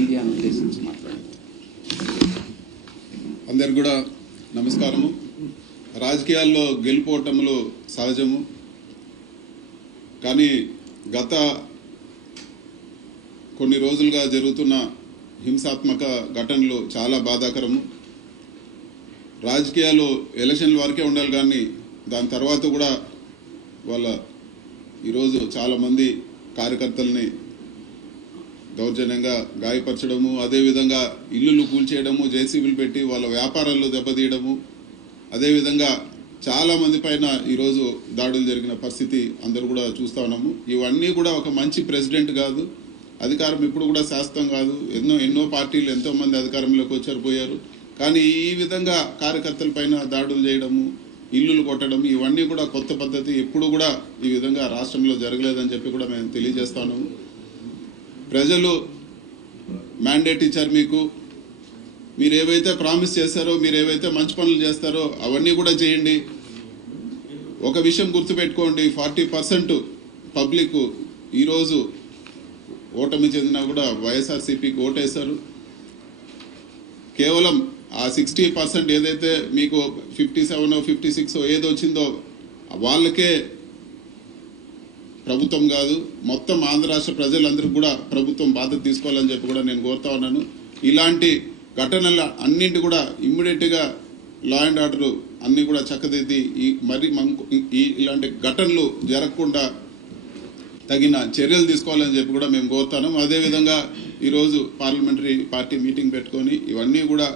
మీడియాను ఉద్దేశించి మాట్లాడారు. అందరికి కూడా నమస్కారము. రాజకీయాల్లో గెలుపోవటములు సహజము, కానీ గత కొన్ని రోజులుగా జరుగుతున్న హింసాత్మక ఘటనలు చాలా బాధాకరము. రాజకీయాలు ఎలక్షన్ల వరకే ఉండాలి, కానీ దాని తర్వాత కూడా వాళ్ళ ఈరోజు చాలామంది కార్యకర్తల్ని దౌర్జన్యంగా గాయపరచడము, అదేవిధంగా ఇల్లులు కూల్చేయడము, జేసీబీలు పెట్టి వాళ్ళ వ్యాపారాల్లో దెబ్బతీయడము, అదేవిధంగా చాలామంది పైన ఈరోజు దాడులు జరిగిన పరిస్థితి అందరూ కూడా చూస్తూ ఉన్నాము. ఇవన్నీ కూడా ఒక మంచి ప్రెసిడెంట్ కాదు, అధికారం ఇప్పుడు కూడా శాశ్వతం కాదు. ఎన్నో పార్టీలు ఎంతోమంది అధికారంలోకి వచ్చారు, పోయారు. కానీ ఈ విధంగా కార్యకర్తల పైన దాడులు చేయడము, ఇల్లులు కొట్టడం, ఇవన్నీ కూడా కొత్త పద్ధతి. ఎప్పుడు కూడా ఈ విధంగా రాష్ట్రంలో జరగలేదని చెప్పి కూడా మేము తెలియజేస్తాను. ప్రజలు మ్యాండేట్ ఇచ్చారు మీకు. మీరు ఏవైతే ప్రామిస్ చేస్తారో, మీరు ఏవైతే మంచి పనులు చేస్తారో అవన్నీ కూడా చేయండి. ఒక విషయం గుర్తుపెట్టుకోండి, 40% పబ్లిక్ ఈరోజు ఓటమి చెందినా కూడా వైఎస్ఆర్సీపీకి ఓటేశారు. కేవలం ఆ 60% ఏదైతే మీకు 57 56 ఏదో వచ్చిందో వాళ్ళకే ప్రభుత్వం కాదు, మొత్తం ఆంధ్ర రాష్ట్ర ప్రజలందరూ కూడా ప్రభుత్వం బాధ్యత తీసుకోవాలని చెప్పి కూడా నేను కోరుతా ఉన్నాను. ఇలాంటి ఘటనల అన్నింటి కూడా ఇమ్మీడియట్గా లా అండ్ ఆర్డర్ అన్ని కూడా చక్కదిద్ది ఇలాంటి ఘటనలు జరగకుండా తగిన చర్యలు తీసుకోవాలని చెప్పి కూడా మేము కోరుతాము. అదేవిధంగా ఈరోజు పార్లమెంటరీ పార్టీ మీటింగ్ పెట్టుకొని ఇవన్నీ కూడా